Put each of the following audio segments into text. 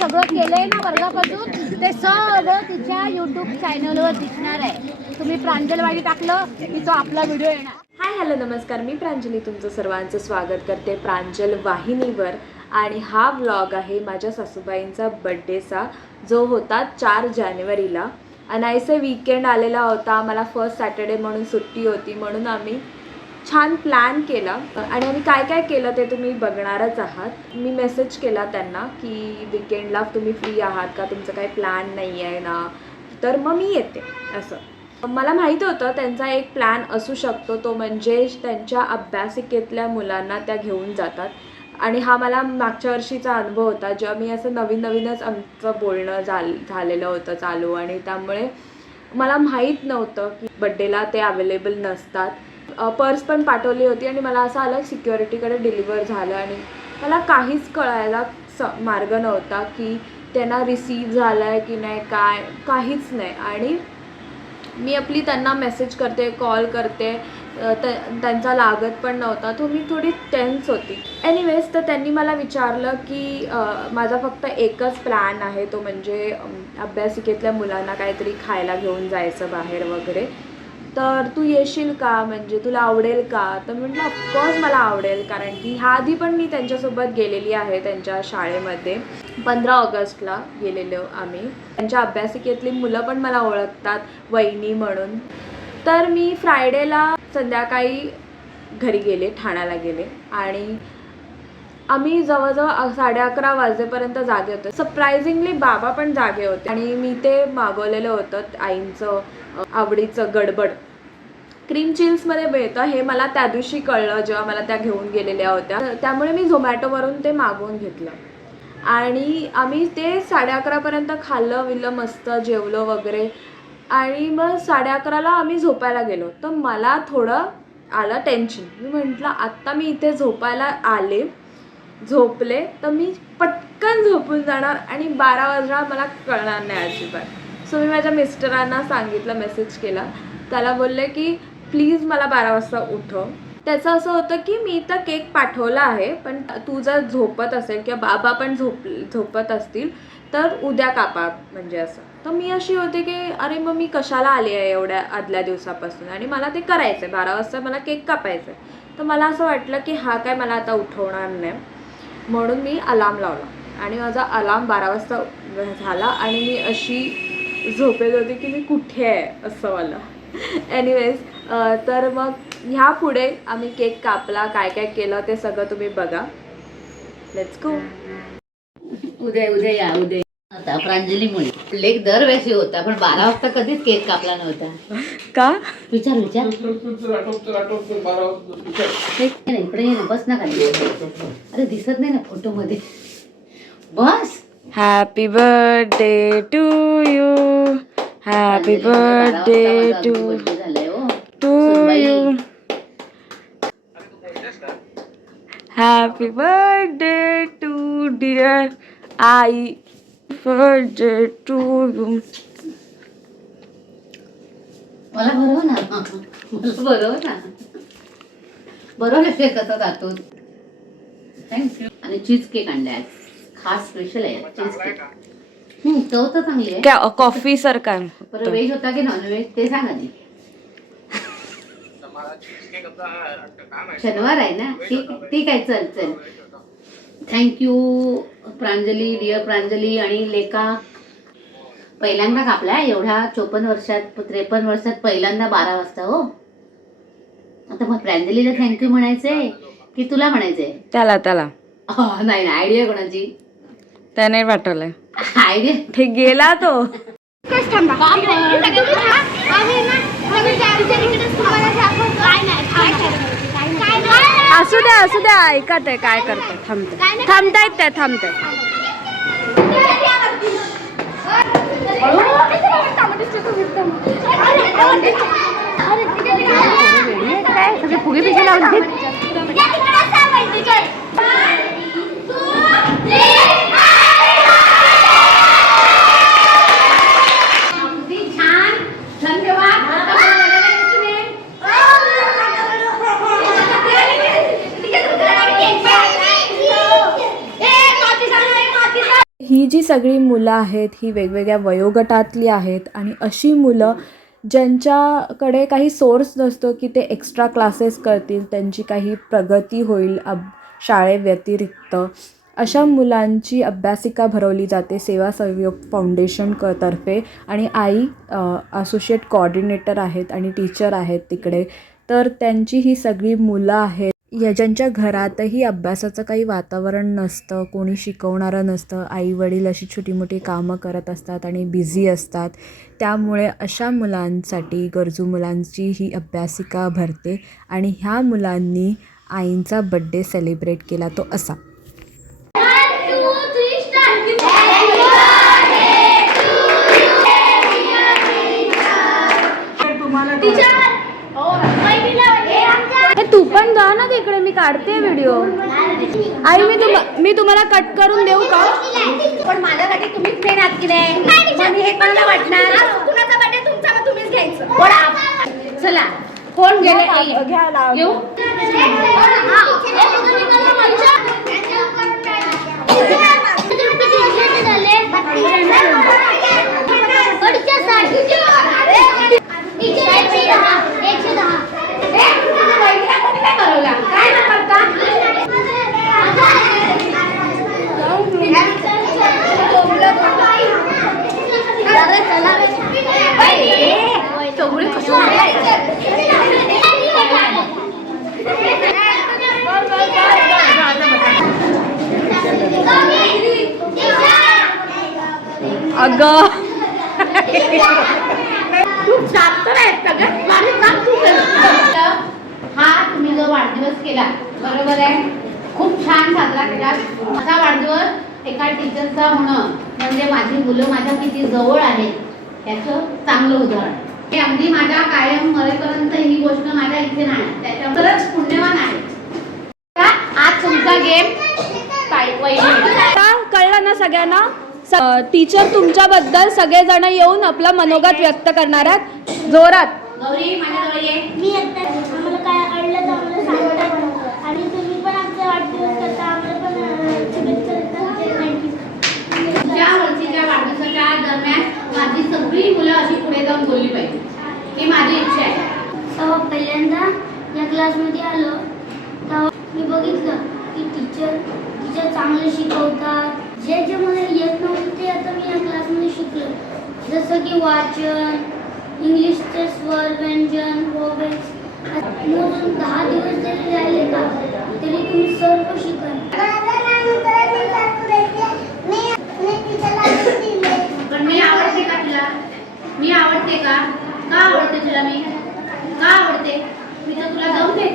सगळं केलंय ना वर्गापासून. ते सगळं तिच्या युट्यूब चॅनलवर दिसणार आहे. तुम्ही प्रांजलवाडी टाकलं की तो आपला व्हिडिओ येणार. हाय हॅलो नमस्कार. मी प्रांजली तुमचं सर्वांचं स्वागत करते प्रांजल वाहिनीवर. आणि हा ब्लॉग आहे माझ्या सासूबाईंचा बड्डेचा जो होता चार जानेवारीला. अनायसे वीकेंड आलेला होता. मला फर्स्ट सॅटर्डे म्हणून सुट्टी होती. म्हणून आम्ही छान प्लॅन केला. आणि आम्ही काय काय केलं ते तुम्ही बघणारच आहात. मी मेसेज केला त्यांना की विकेंडला तुम्ही फ्री आहात का? तुमचं काही प्लॅन नाही आहे ना? तर मग मी येते. असं. मला माहीत होतं त्यांचा एक प्लॅन असू शकतो. तो म्हणजे त्यांच्या अभ्यासिकेतल्या मुलांना त्या घेऊन जातात. आणि हा मला मागच्या वर्षीचा अनुभव होता. जेव्हा मी असं नवीन नवीनच आमचं बोलणं झाल झालेलं होतं चालू. आणि त्यामुळे मला माहीत नव्हतं की बड्डेला ते अवेलेबल नसतात. पर्स पण पाठवली होती आणि मला असं आलं सिक्युरिटीकडे डिलिव्हर झालं आणि मला काहीच कळायला स मार्ग नव्हता की त्यांना रिसीव झालं आहे की नाही काय काहीच नाही. आणि मी आपली त्यांना मेसेज करते कॉल करते त्यांचा लागत पण नव्हता. तो मी थोडी टेन्स होती. एनिवेज तर त्यांनी मला विचारलं की माझा फक्त एकच प्लॅन आहे तो म्हणजे अभ्यासिकेतल्या मुलांना काहीतरी खायला घेऊन जायचं बाहेर वगैरे. तर तू येशील का? म्हणजे तुला आवडेल का? तर मी म्हटलं ऑफकोर्स मला आवडेल. कारण की ह्या आधी पण मी त्यांच्यासोबत गेलेली आहे त्यांच्या शाळेमध्ये. पंधरा ऑगस्टला गेलेलो आम्ही. त्यांच्या अभ्यासिकेतली मुलं पण मला ओळखतात वहिनी म्हणून. तर मी फ्रायडेला संध्याकाळी घरी गेले ठाण्याला गेले. आणि आम्ही जवळजवळ साडे अकरा वाजेपर्यंत जागे होते. सरप्रायझिंगली बाबा पण जागे होते. आणि मी ते मागवलेलं होतं आईंचं आवडीचं गडबड. क्रीम चिल्समध्ये मिळतं हे मला त्या दिवशी कळलं जेव्हा मला त्या घेऊन गेलेल्या होत्या. त्यामुळे मी झोमॅटोवरून ते मागवून घेतलं. आणि आम्ही ते साडे अकरापर्यंत खाल्लं विल्लं मस्त जेवलं वगैरे. आणि मग साडे अकराला आम्ही झोपायला गेलो. तर मला थोडं आलं टेन्शन मी म्हटलं आत्ता मी इथे झोपायला आले. झोपले तर मी पटकन झोपून जाणार आणि बारा वाजता मला कळणार नाही अजिबात. सो मी माझ्या मिस्टरांना सांगितलं मेसेज केला. त्याला बोलले की प्लीज मला बारा वाजता उठव. त्याचं असं होतं की मी तर केक पाठवला आहे पण तू जर झोपत असेल किंवा बाबा पण झोप झोपत असतील तर उद्या कापा म्हणजे असं. तर मी अशी होते की अरे मग मी कशाला आली आहे एवढ्या आदल्या दिवसापासून? आणि मला ते करायचं आहे बारा वाजता मला केक कापायचं आहे तर मला असं वाटलं की हा काय मला आता उठवणार नाही. म्हणून मी अलार्म लावला. आणि माझा अलार्म बारा वाजता झाला आणि मी अशी झोपेत होती की मी कुठे आहे असं मला. एनिवेज तर मग ह्या पुढे आम्ही केक कापला काय काय केलं ते सगळं तुम्ही बघा. लेट्स गो उद्या उद्या या उद्या. या. आता प्रांजलीमुळे. लेख दरवेळेस होता पण बारा वाजता कधीच केक कापला नव्हता. का? विचार विचार. नाही, इकडे ये ना बस ना खाली. अरे दिसत नाही ना फोटो मध्ये बस happy birthday to you happy birthday to to you happy birthday to dear I birthday to you मला बरोबर ना? मला बरोबर ना? बरोबर फेकत आतून थँक्यू आणि चीज केक आणलाय. आज. खास स्पेशल आहे चीज केक हम्म चव तर चांगली आहे. कॉफी सारखा पर व्हेज होता की नॉन व्हेज ते सांग आधी. शनिवार आहे ना? ठीक ठीक आहे चल चल. थँक्यू प्रांजली डिअर प्रांजली आणि लेका पहिल्यांदा कापलाय एवढ्या चोपन्न वर्षात त्रेपन्न वर्षात पहिल्यांदा बारा वाजता हो. आता मग प्रांजलीला थँक्यू म्हणायचंय की तुला म्हणायचंय? त्याला त्याला. नाही ना आयडिया कोणाची? त्याने पाठवलंय आयडिया ते गेला तो. असू द्या असू द्या ऐकत आहे काय करते थांबते थांबतायत त्या थांबतायत सगळे फुगे पिके लावले ही सगळी मुलं आहेत ही वेगवेगळ्या वयोगटातली आहेत आणि अशी मुलं ज्यांच्याकडे काही सोर्स नसतो की ते एक्स्ट्रा क्लासेस करतील त्यांची काही प्रगती होईल अब शाळेव्यतिरिक्त अशा मुलांची अभ्यासिका भरवली जाते सेवा सहयोग फाउंडेशन क तर्फे आणि आई असोशिएट कॉर्डिनेटर आहेत आणि टीचर आहेत तिकडे. तर त्यांची ही सगळी मुलं आहेत. या ज्यांच्या घरातही अभ्यासाचं काही वातावरण नसतं कोणी शिकवणारं नसतं आई वडील अशी छोटी मोठी कामं करत असतात आणि बिझी असतात. त्यामुळे अशा मुलांसाठी गरजू मुलांची ही अभ्यासिका भरते आणि ह्या मुलांनी आईंचा बड्डे सेलिब्रेट केला तो असा. तिकडे मी काढते व्हिडिओ आई मी तुम मी तुम्हाला कट करून देऊ का? पण माझ्यासाठी तुम्हीच मेन आहात की नाही मग मी हे कोणाला वाटणार? कुणाचा बर्थडे तुमचा? मग तुम्हीच घ्यायचं? चला. कोण गेले? घेऊ अगं. खूप शांत आहेत सगळ्यात माझे काम तू हा तुम्ही जो वाढदिवस केला बरोबर आहे? खूप छान साजरा केला. असा वाढदिवस एका टीचरचा होणं म्हणजे माझी मुलं माझ्या किती जवळ आहेत याचं चांगलं उदाहरण. अगदी माझ्या कायम मरेपर्यंत ही गोष्ट माझ्या इथे नाही. त्याच्यावरच पुण्यवान आहे? आज तुमचा गेम कळलं ना सगळ्यांना? टीचर तुमच्याबद्दल सगळेजण येऊन आपलं मनोगत व्यक्त करणार आहेत. जोरात. गौरी माझ्याजवळ ये. मी आता आम्हाला काय आवडलं तर आम्हाला सांगतात आणि तुम्ही पण आमचा वाढदिवस करता आम्हाला पण अं, शुभेच्छा देता थँक्यू पुढच्या वर्षीच्या वाढदिवसाच्या दरम्यान माझी सगळी मुलं अशी पुढे जाऊन बोलली पाहिजे ही माझी इच्छा आहे तेव्हा पहिल्यांदा या क्लासमध्ये आलो तेव्हा मी बघितलं की टीचर टीचर चांगले शिकवतात जे जे मला येत नव्हतं ते आता मी या क्लासमध्ये शिकलो जसं की वाचन इंग्लिशचे स्वर व्यंजन वोवेल्स मोजून दहा दिवस जरी राहिले का तरी तुम्ही सर्व शिकाल पण मी आवडते का तुला मी आवडते का का आवडते तुला मी का आवडते मी तर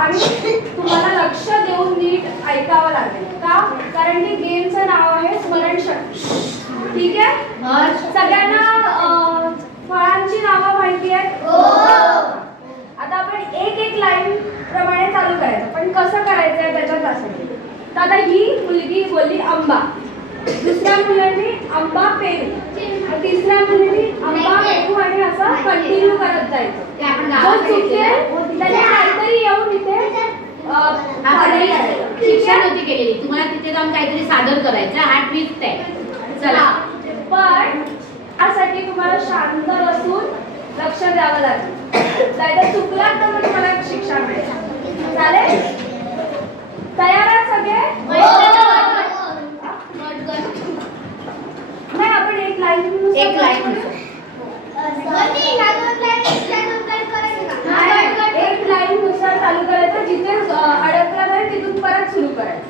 आणि तुम्हाला लक्ष देऊन नीट ऐकावं लागेल. का? कारण की गेमचं नाव आहे स्मरणशक्ती. ठीक आहे? सगळ्यांना फळांची नावं माहिती आहेत? आता आपण एक एक लाईन प्रमाणे चालू करायचं. पण कसं करायचं आहे त्याच्यात असं तर आता ही मुलगी बोलली आंबा. दुसऱ्या मुलांनी आंबा पेरू. तिसऱ्या मुलीने आंबा पेरू आणि असं कंटिन्यू करत जायचं. चुकेल त्याने काहीतरी येऊन इथे ही शिक्षण? होती केलेली. तुम्हाला तिथे जाऊन काहीतरी सादर करायचं. हा ट्विस्ट आहे. चला. पण त्यासाठी तुम्हाला शांत बसून लक्ष द्यावं लागेल. नाहीतर चुकलात तर मग तुम्हाला शिक्षा मिळेल. चालेल? तयार आहात सगळे? नाही आपण एक लाईन एक लाईन एक लाईन नुसार चालू करायचं. जिथे अडकला नाही तिथून परत सुरू करायचं.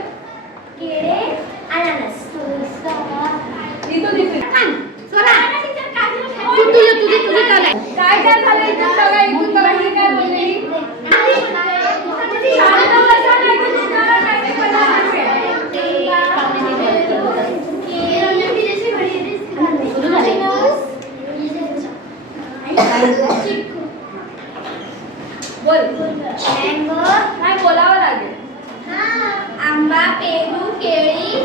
काय काय झालं इथून बघा इथून बघा ही काय बोलली नाही बोलावं लागेल आंबा पेरू केळी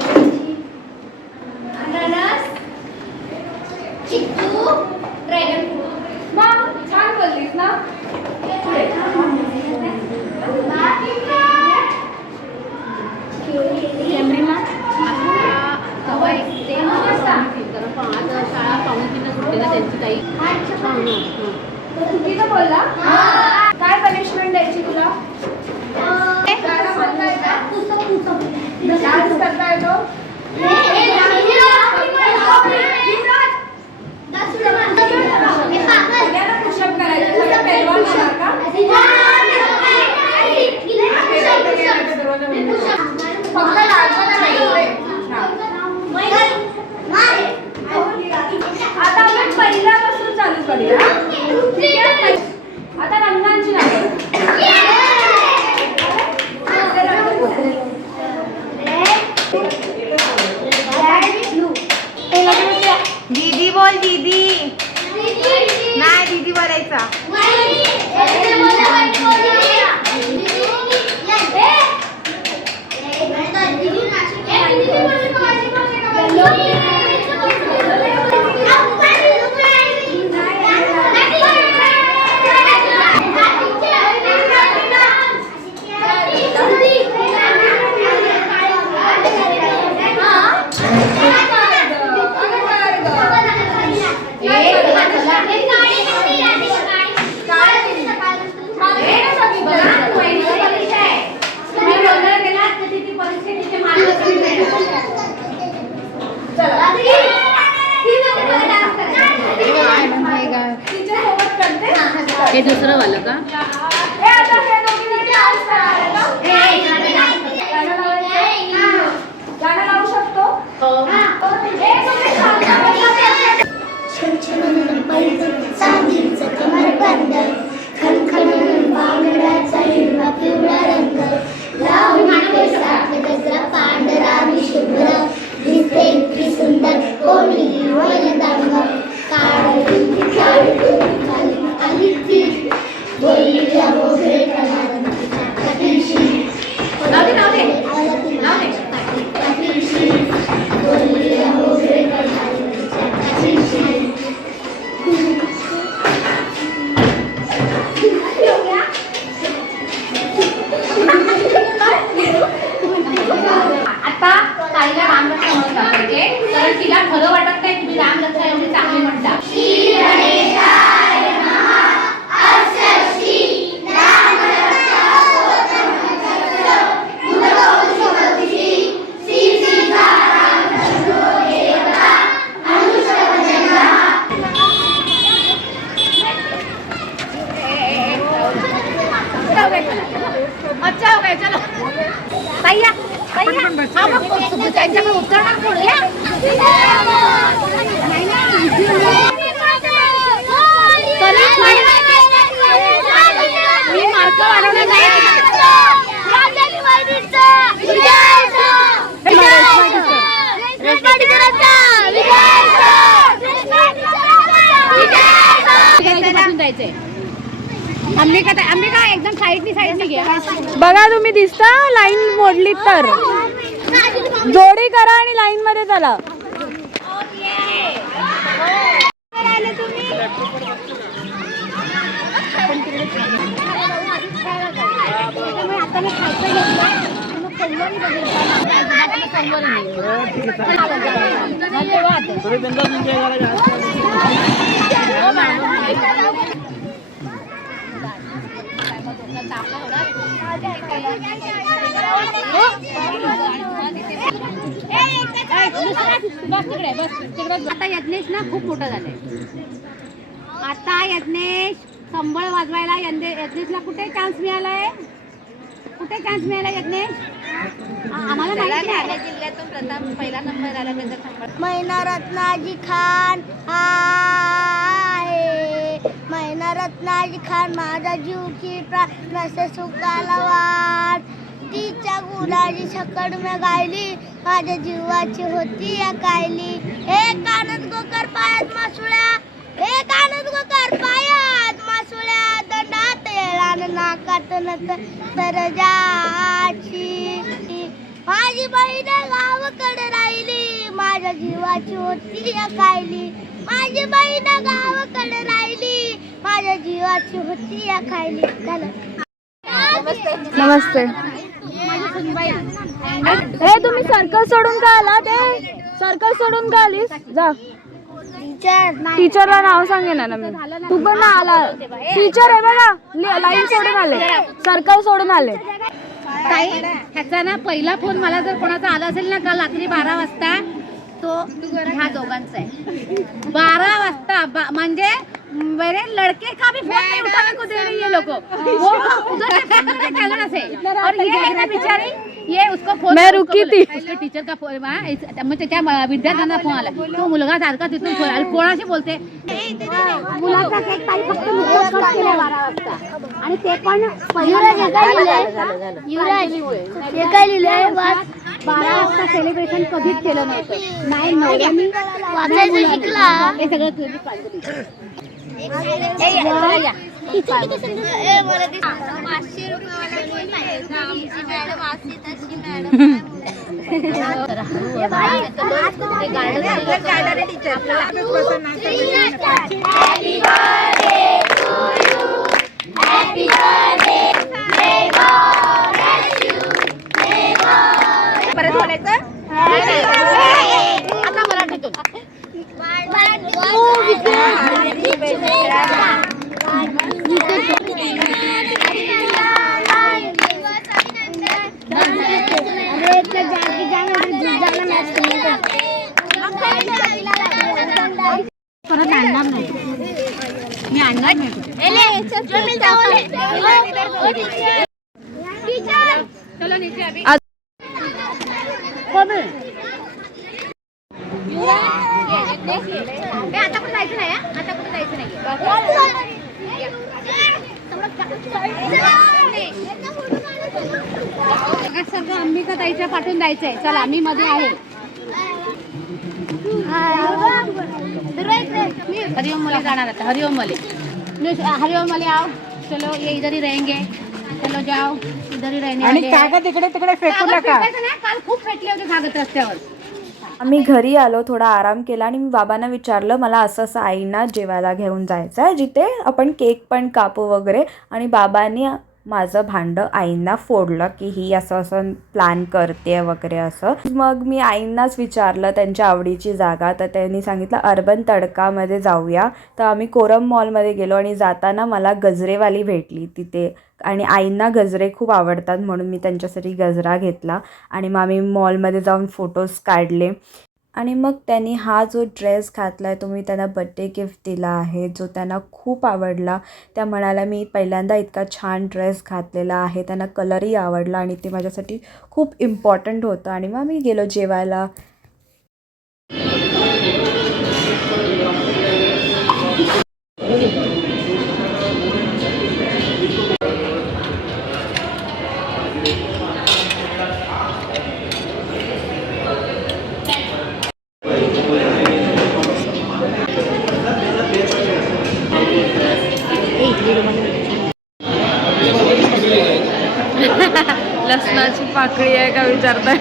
अननस चिक्कू ड्रॅगन फ्रूट मग छान बोललीस ना. शाळा पाहुणे ना त्यांची चुकीचं बोलला काय पनिशमेंट द्यायची तुला गाणं म्हणता येतं? डान्स करता येतो सगळ्यांना पुशअप करायचे सगळे पेलवान होणार का फक्त डान्सला नाही पुढे. हा. आता आपण पहिल्यापासून चालू करूया ठीक आहे? आता रंगांची नावं दीदी बोल दीदी नाही दीदी बोलायचा तिच्या सोबत करते हे दुसरं वालं का हे आता हे दोघींनी डान्स करणार आहे का? गाणं लावायचं? गाणं लावू शकतो हे तुम्ही शांत बसा. पांढरा शुभ्र दिसते इतकी सुंदर कोणी काळी बोलली त्या त्यांच्याकडे उतरणार कोण मी मार्क वाढवणार जायचंय अंबिका अंबिका एकदम साईडनी साईडनी घ्या. बघा तुम्ही दिसता लाईन मोडली तर. जोडी करा आणि लाईन मध्ये चला. हो. आता यज्ञेश ना खूप मोठा झालाय. आता यज्ञेश कंबळ वाजवायला यंदे यज्ञेशला कुठे चान्स मिळालाय? कुठे चान्स मिळाला यज्ञेश? आम्हाला माहिती आहे जिल्ह्यातून प्रथम पहिला नंबर आला त्याचा मैना रत्नाजी खान आहे. मैना रत्नाजी खान माझा जीवची प्राण नसे सुखाला वाट. तिच्या गुलाची छकड मी गायली. माझ्या जीवाची होती या कायली. एक आनंद गोकर पायात मासुळ्या. एक आनंद गोकर पायात मासुळ्या. दंडात येळान नाकात नत सरजाची माझी बहीण गावाकडे राहिली. माझ्या जीवाची होती या कायली. माझी बहीण गावाकडे राहिली. माझ्या जीवाची होती या खायली झालं नमस्ते. हे तुम्ही सर्कल सोडून का आला ते सर्कल सोडून का आलीस? जा. टीचरला नाव सांगेन ना मी. तू पण ना आला. टीचर आहे बघा. लाईन सोडून आले. सर्कल सोडून आले. ताई ह्याचा ना पहिला फोन मला जर कोणाचा आला असेल ना काल रात्री बारा वाजता तो ह्या दोघांचा आहे. बारा वाजता म्हणजे मेरे लड़के का भी फोन नहीं उठाने को दे रही है लोग वो उधर से उधर से ठगना से और ये है ना बेचारी ये उसको फोन मैं रुकी. उसके टीचर का फोन हा, इस- मग त्याच्या म- विद्यार्थ्यांना फोन आला तो मुलगा सारखा तिथून फोन आला कोणाशी बोलते मुलाचा केक ताई फक्त नुकताच कट केलाय बारा वाजता आणि ते पण युवराज हे काय लिहिलंय युवराज हे काय लिहिलंय वाच बारा वाजता सेलिब्रेशन कधीच केलं नव्हतं नाही नवऱ्यानी वाचायचं शिकला हे सगळं credit प्रांजलीचं. परत बोलायचं? आता मराठीतून परत आणणार नाही मी आणणार नाही चलो नीचे अभी आज- हे आता कुठे जायचं नाही. हा? आता कुठे जायचं नाही. बघा, सगळं अंबिका ताईच्या पाठवून जायचंय चला मी मध्ये आहे हरिओम मले जाणार आता. हरिओम मले. हरिओम मले आओ चलो ये इधर ही रहेंगे। चलो जाओ इधर ही रहने आणि. कागद इकडे तिकडे फेकू नका. काल खूप फेकले होते कागद रस्त्यावर. आम्ही घरी आलो थोडा आराम केला आणि मी बाबांना विचारलं मला असं असं आईना जेवायला घेऊन जायचं आहे जिथे आपण केक पण कापू वगैरे. आणि बाबांनी माझं भांडं आईंना फोडलं की ही असं असं प्लॅन करते वगैरे असं. मग मी आईंनाच विचारलं त्यांच्या आवडीची जागा तर त्यांनी सांगितलं अर्बन तडकामध्ये जाऊया. तर आम्ही कोरम मॉलमध्ये गेलो आणि जाताना मला गजरेवाली भेटली तिथे. आणि आईंना गजरे खूप आवडतात म्हणून मी त्यांच्यासाठी गजरा घेतला. आणि मग आम्ही मॉलमध्ये जाऊन फोटोज काढले. आणि मग त्यांनी हा जो ड्रेस घातला आहे तो मी त्यांना बड्डे गिफ्ट दिला आहे जो त्यांना खूप आवडला. त्या म्हणाल्या मी पहिल्यांदा इतका छान ड्रेस घातलेला आहे त्यांना कलरही आवडला आणि ते माझ्यासाठी खूप इम्पॉर्टंट होतं. आणि मग मी गेलो जेवायला. लसणाची पाकळी आहे का विचारताय?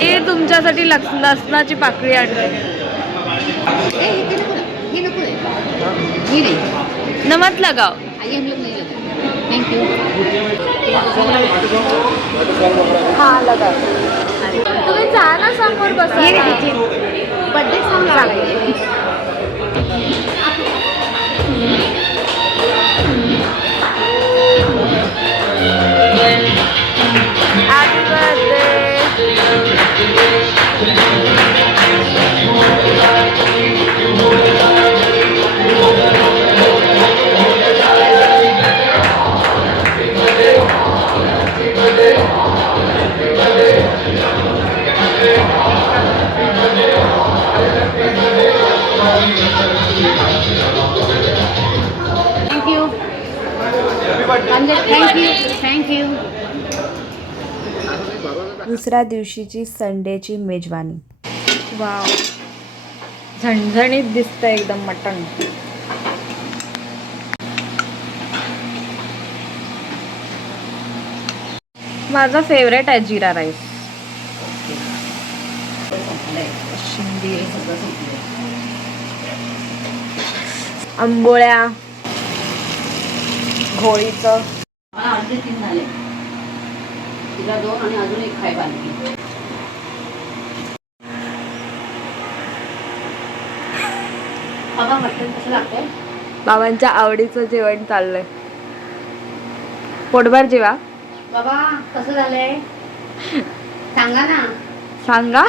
हे तुमच्यासाठी लस लसणाची पाकळी हे. ही नाही नमत लगाव आई हम लोग नहीं लगे थँक्यू तुम्ही जा ना समोर बसा बर्थडे सांगा Thank you. पहिल्या दिवशीची संडेची मेजवानी. वाव. झणझणीत दिसतं एकदम मटण. माझा फेवरेट आहे जिरा राईस आंबोळ्या घोळीचं मला अर्धे तीन झाले तिला दोन आणि अजून एक खाय बाकी बाबा मटण कसं लागतंय? बाबांच्या आवडीचं जेवण चाललंय. पोटभर जेवा. बाबा कसं झालंय? सांगा ना. सांगा.